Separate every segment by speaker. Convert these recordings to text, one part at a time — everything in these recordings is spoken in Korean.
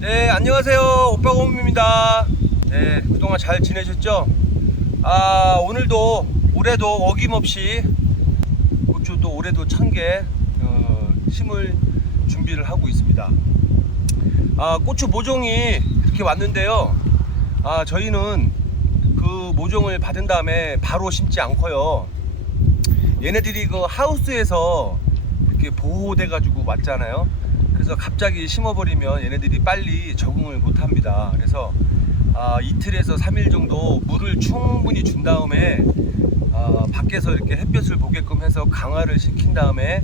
Speaker 1: 네, 안녕하세요. 오빠곰입니다. 네, 그동안 잘 지내셨죠? 아, 오늘도 올해도 어김없이 고추도 올해도 천개 어, 심을 준비를 하고 있습니다. 아, 고추 모종이 이렇게 왔는데요. 아, 저희는 그 모종을 받은 다음에 바로 심지 않고요. 얘네들이 그 하우스에서 이렇게 보호돼 가지고 왔잖아요. 그래서 갑자기 심어버리면 얘네들이 빨리 적응을 못합니다. 그래서 아, 이틀에서 3일 정도 물을 충분히 준 다음에 아, 밖에서 이렇게 햇볕을 보게끔 해서 강화를 시킨 다음에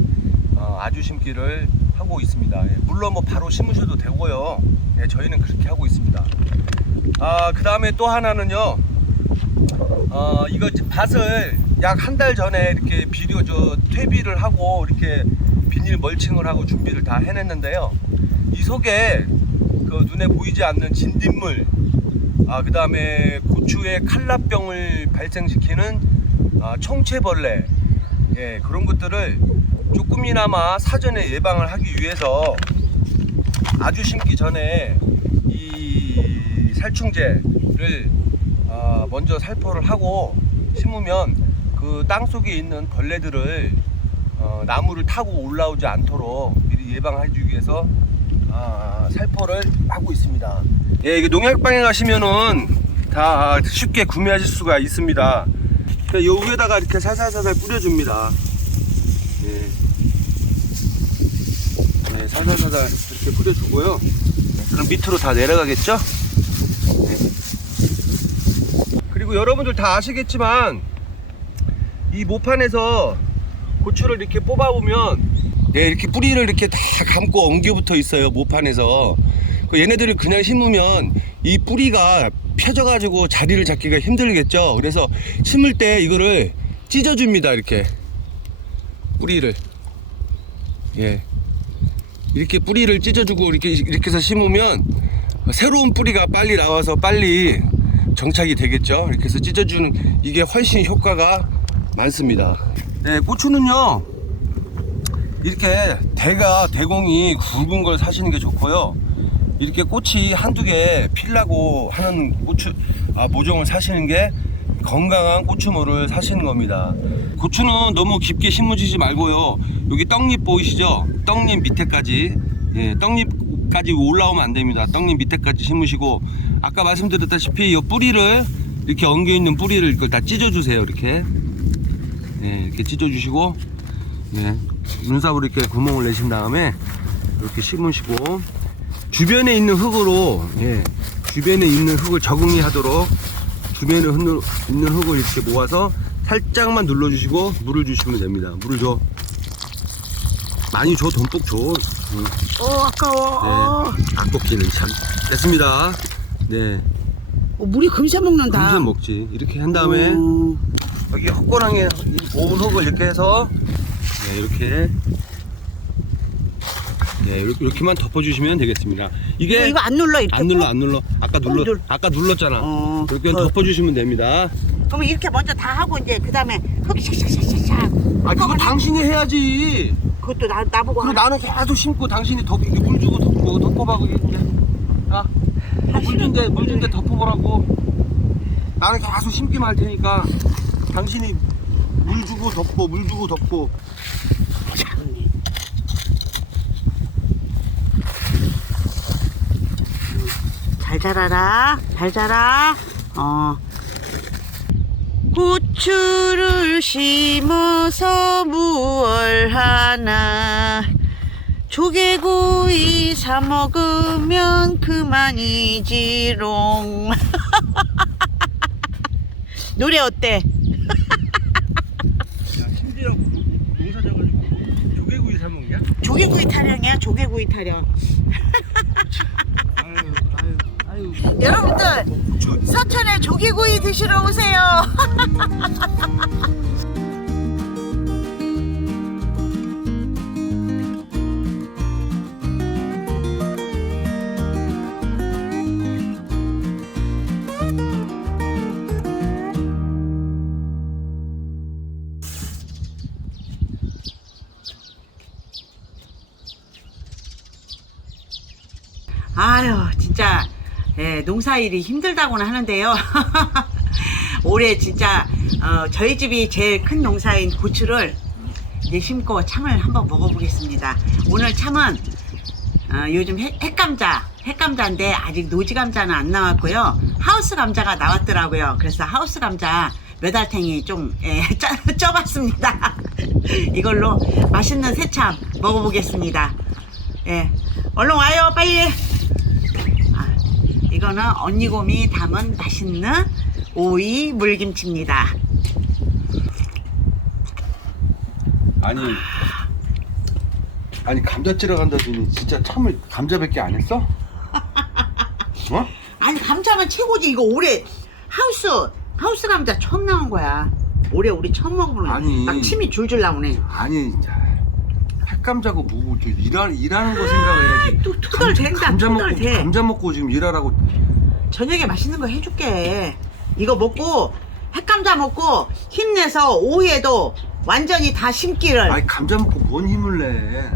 Speaker 1: 어, 아주 심기를 하고 있습니다. 예, 물론 뭐 바로 심으셔도 되고요. 예, 저희는 그렇게 하고 있습니다. 아, 그 다음에 또 하나는요. 어, 이거 밭을 약 한 달 전에 이렇게 비료 저 퇴비를 하고 이렇게 비닐 멀칭을 하고 준비를 다 해냈는데요. 이 속에 그 눈에 보이지 않는 진딧물, 아 그 다음에 고추의 칼라병을 발생시키는 아, 청채벌레, 예 그런 것들을 조금이나마 사전에 예방을 하기 위해서 아주 심기 전에 이 살충제를 아, 먼저 살포를 하고 심으면 그 땅 속에 있는 벌레들을 어, 나무를 타고 올라오지 않도록 미리 예방해주기 위해서 아, 살포를 하고 있습니다. 예, 이게 농약방에 가시면은 다 쉽게 구매하실 수가 있습니다. 그요 위에다가 이렇게 살살살살 뿌려줍니다. 예. 네, 살살살살 이렇게 뿌려주고요. 그럼 밑으로 다 내려가겠죠? 그리고 여러분들 다 아시겠지만 이 모판에서 고추를 이렇게 뽑아보면 네, 이렇게 뿌리를 이렇게 다 감고 엉겨붙어 있어요 모판에서. 그 얘네들을 그냥 심으면 이 뿌리가 펴져가지고 자리를 잡기가 힘들겠죠? 그래서 심을 때 이거를 찢어줍니다 이렇게. 뿌리를. 예. 이렇게 뿌리를 찢어주고 이렇게 이렇게 해서 심으면 새로운 뿌리가 빨리 나와서 빨리 정착이 되겠죠. 이렇게 해서 찢어주는 이게 훨씬 효과가 많습니다. 네, 고추는요. 이렇게 대가 대공이 굵은 걸 사시는 게 좋고요. 이렇게 꽃이 한두 개 필라고 하는 고추 아, 모종을 사시는 게 건강한 고추모를 사시는 겁니다. 고추는 너무 깊게 심으시지 말고요. 여기 떡잎 보이시죠? 떡잎 밑에까지 예, 떡잎까지 올라오면 안 됩니다. 떡잎 밑에까지 심으시고 아까 말씀드렸다시피 이 뿌리를 이렇게 엉겨 있는 뿌리를 이걸 다 찢어 주세요. 이렇게 예, 이렇게 찢어 주시고 예, 눈삽으로 이렇게 구멍을 내신 다음에 이렇게 심으시고 주변에 있는 흙으로 예, 주변에 있는 흙을 적응이 하도록 주변에 흙- 있는 흙을 이렇게 모아서 살짝만 눌러주시고 물을 주시면 됩니다. 물을 줘. 많이 줘, 듬뿍 줘. 응.
Speaker 2: 어 아까워.
Speaker 1: 네. 아깝기는 참. 됐습니다. 네.
Speaker 2: 어, 물이 금세 먹는다.
Speaker 1: 금세 먹지. 이렇게 한 다음에
Speaker 2: 어,
Speaker 1: 여기 헛고랑에 모은 흙을 이렇게 해서 네, 이렇게 네, 이렇게, 이렇게만 덮어주시면 되겠습니다. 이게
Speaker 2: 이거 안 눌러 이렇게.
Speaker 1: 안 눌러 안 눌러. 아까 눌러
Speaker 2: 눌-
Speaker 1: 아까 눌렀잖아.
Speaker 2: 어,
Speaker 1: 이렇게
Speaker 2: 그-
Speaker 1: 덮어주시면 됩니다.
Speaker 2: 그럼 이렇게 먼저 다 하고 이제 그 다음에 흙 샥샥샥샥.
Speaker 1: 아 그거 당신이 해야지.
Speaker 2: 그것도 나 나보고
Speaker 1: 그리고
Speaker 2: 하라.
Speaker 1: 나는 계속 심고 당신이 덮, 이렇게 물 주고 덮고 덮어봐 그게 물 준대 물 준대 덮어보라고. 나는 계속 심기만 할 테니까 당신이 물 주고 덮고 물 주고 덮고.
Speaker 2: 잘 자라라. 잘 자라. 어. 고추를 심어서 무얼 하나 조개구이 사 먹으면 그만이지롱 노래 어때?
Speaker 1: 야 힘들라고 농사 져가지고 조개구이 사 먹냐?
Speaker 2: 조개구이 타령이야 조개구이 타령
Speaker 1: 아유 아유 아유.
Speaker 2: 여러분들 서천에 조개구이 드시러 오세요 아유 예, 농사일이 힘들다고는 하는데요. 올해 진짜 어, 저희 집이 제일 큰 농사인 고추를 이제 심고 참을 한번 먹어보겠습니다. 오늘 참은 어, 요즘 햇, 햇감자, 햇감자인데 아직 노지 감자는 안 나왔고요. 하우스 감자가 나왔더라고요. 그래서 하우스 감자 몇 알탱이 좀 예, 쪄, 쪄봤습니다. 이걸로 맛있는 새참 먹어보겠습니다. 예, 얼른 와요, 빨리. 아, 이거는 언니곰이 담은 맛있는 오이 물김치입니다.
Speaker 1: 아니 아니 감자 찌러 간다더니 진짜 참을 감자밖에 안 했어? 어?
Speaker 2: 아니 감자만 최고지 이거 올해 하우스 하우스 감자 처음 나온 거야. 올해 우리 처음 먹어보는
Speaker 1: 아니.
Speaker 2: 막 침이 줄줄 나오네.
Speaker 1: 아니 핵감자고 뭐고 저 일하, 일하는 거 생각해야지
Speaker 2: 또 투덜 된다,
Speaker 1: 감자
Speaker 2: 투덜
Speaker 1: 먹고
Speaker 2: 돼.
Speaker 1: 감자 먹고 지금 일하라고
Speaker 2: 저녁에 맛있는 거 해줄게. 이거 먹고 햇감자 먹고 힘내서 오후에도 완전히 다 심기를.
Speaker 1: 아니 감자 먹고 뭔 힘을 내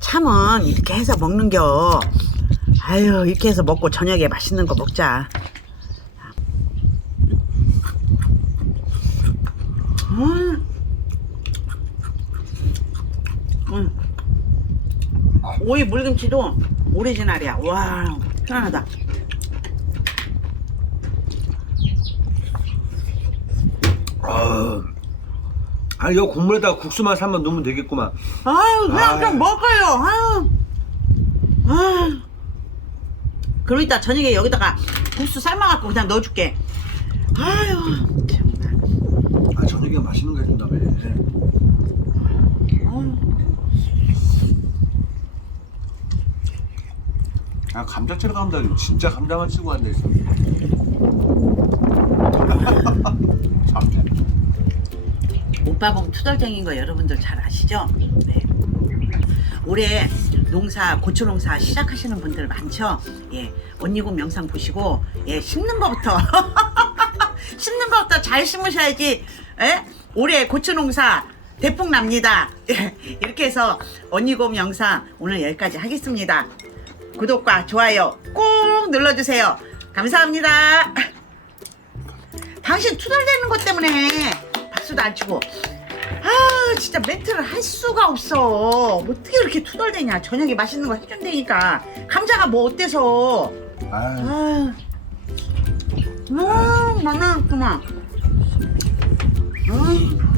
Speaker 2: 참은 이렇게 해서 먹는겨. 아유 이렇게 해서 먹고 저녁에 맛있는 거 먹자. 음. 음. 오이 물김치도 오리지널이야. 와 편안하다.
Speaker 1: 아, 여 국물에다가 국수만 사면 넣으면 되겠구만
Speaker 2: 아유 그냥
Speaker 1: 아유.
Speaker 2: 좀 먹어요. 아유. 아유. 그럼 이따 저녁에 여기다가 국수 삶아갖고 그냥 넣어줄게. 아유 정말.
Speaker 1: 아 저녁에 맛있는 거 해준다며
Speaker 2: 아유.
Speaker 1: 아 감자 치러 간다니 진짜 감자만 치고 왔네 참.
Speaker 2: 오빠 봉 투덜쟁인 거 여러분들 잘 아시죠? 네. 올해 농사 고추 농사 시작하시는 분들 많죠? 예, 언니곰 영상 보시고 예 심는 거부터 심는 거부터 잘 심으셔야지. 예? 올해 고추 농사 대풍 납니다. 예, 이렇게 해서 언니곰 영상 오늘 여기까지 하겠습니다. 구독과 좋아요 꼭 눌러주세요. 감사합니다. 당신 투덜대는 것 때문에 박수도 안 치고. 아 진짜 멘트를 할 수가 없어. 어떻게 이렇게 투덜대냐. 저녁에 맛있는 거 해준다니까. 감자가 뭐 어때서?
Speaker 1: 아,
Speaker 2: 아. 음, 만나구만 음.